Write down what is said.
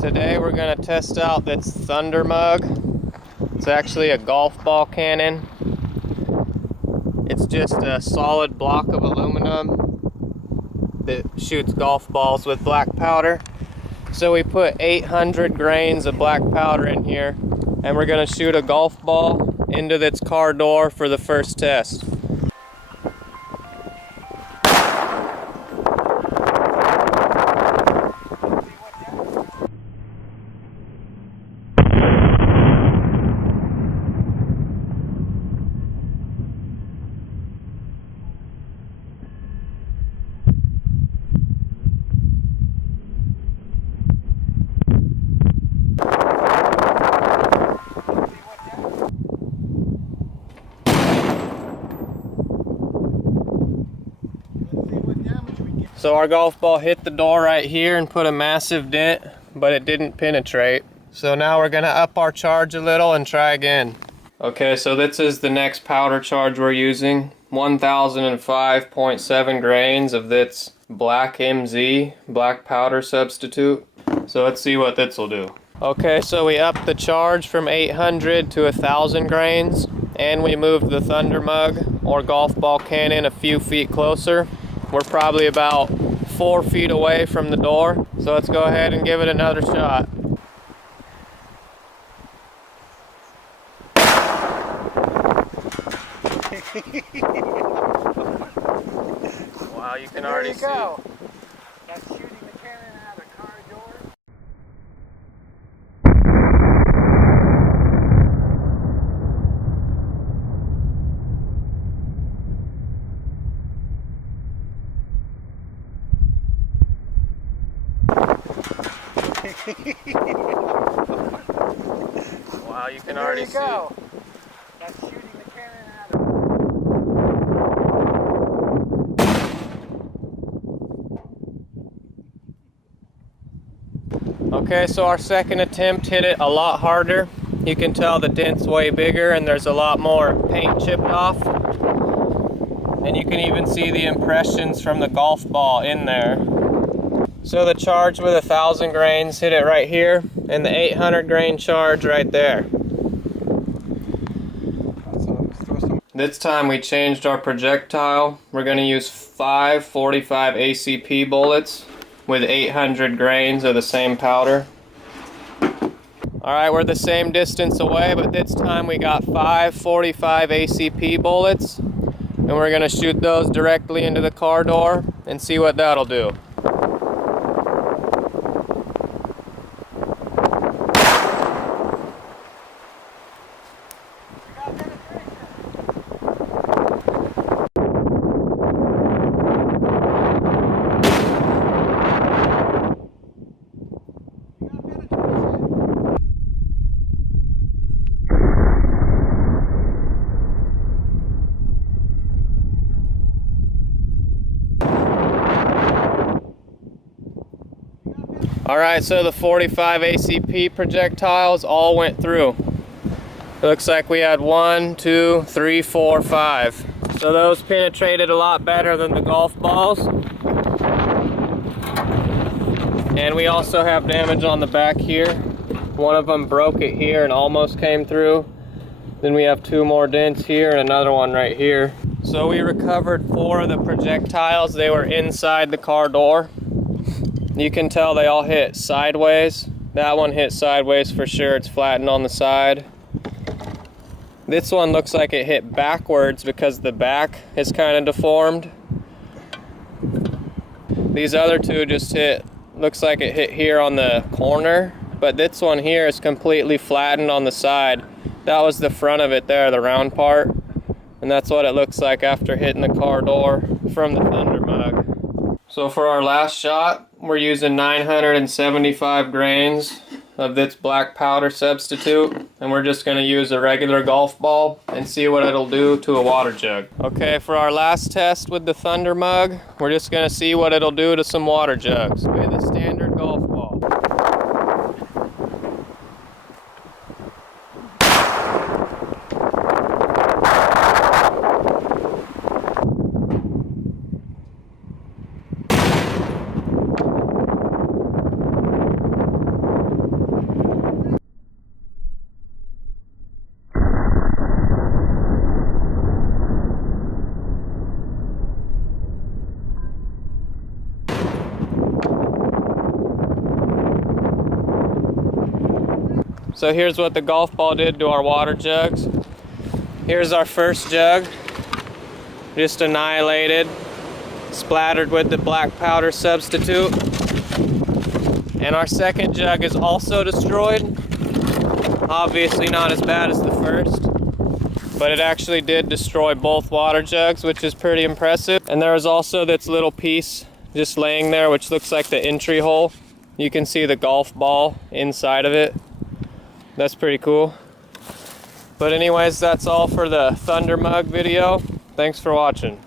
Today we're going to test out this Thunder Mug. It's actually a golf ball cannon. It's just a solid block of aluminum that shoots golf balls with black powder. So we put 800 grains of black powder in here, and we're going to shoot a golf ball into its car door for the first test. So our golf ball hit the door right here and put a massive dent, but it didn't penetrate. So now we're gonna up our charge a little and try again. Okay, so this is the next powder charge we're using. 1005.7 grains of this black MZ, black powder substitute. So let's see what this will do. Okay, so we upped the charge from 800 to 1,000 grains, and we moved the Thunder Mug or golf ball cannon a few feet closer. We're probably about 4 feet away from the door, so let's go ahead and give it another shot. Wow, you can already see. That's shooting the cannon out of the car door. Wow, you can already see. That's shooting the cannon out of Okay, so our second attempt hit it a lot harder. You can tell the dent's way bigger and there's a lot more paint chipped off. And you can even see the impressions from the golf ball in there. So the charge with 1,000 grains hit it right here, and the 800 grain charge right there. This time we changed our projectile. We're going to use 5 45 ACP bullets with 800 grains of the same powder. Alright, we're the same distance away, but this time we got 5 45 ACP bullets, and we're going to shoot those directly into the car door and see what that'll do. Alright, so the 45 ACP projectiles all went through. It looks like we had 1, 2, 3, 4, 5. So those penetrated a lot better than the golf balls. And we also have damage on the back here. One of them broke it here and almost came through. Then we have 2 more dents here and another one right here. So we recovered 4 of the projectiles. They were inside the car door. You can tell they all hit sideways. That one hit sideways for sure. It's flattened on the side. This one looks like it hit backwards because the back is kind of deformed. These other 2 just hit, looks like it hit here on the corner, but this one here is completely flattened on the side. That was the front of it there, the round part. And that's what it looks like after hitting the car door from the Thunder Mug. So for our last shot, we're using 975 grains of this black powder substitute, and we're just going to use a regular golf ball and see what it'll do to a water jug. Okay, for our last test with the Thunder Mug, we're just going to see what it'll do to some water jugs with a standard golf ball. So here's what the golf ball did to our water jugs. Here's our first jug, just annihilated, splattered with the black powder substitute. And our second jug is also destroyed. Obviously not as bad as the first, but it actually did destroy both water jugs, which is pretty impressive. And there was also this little piece just laying there, which looks like the entry hole. You can see the golf ball inside of it. That's pretty cool. But anyways, that's all for the Thunder Mug video. Thanks for watching.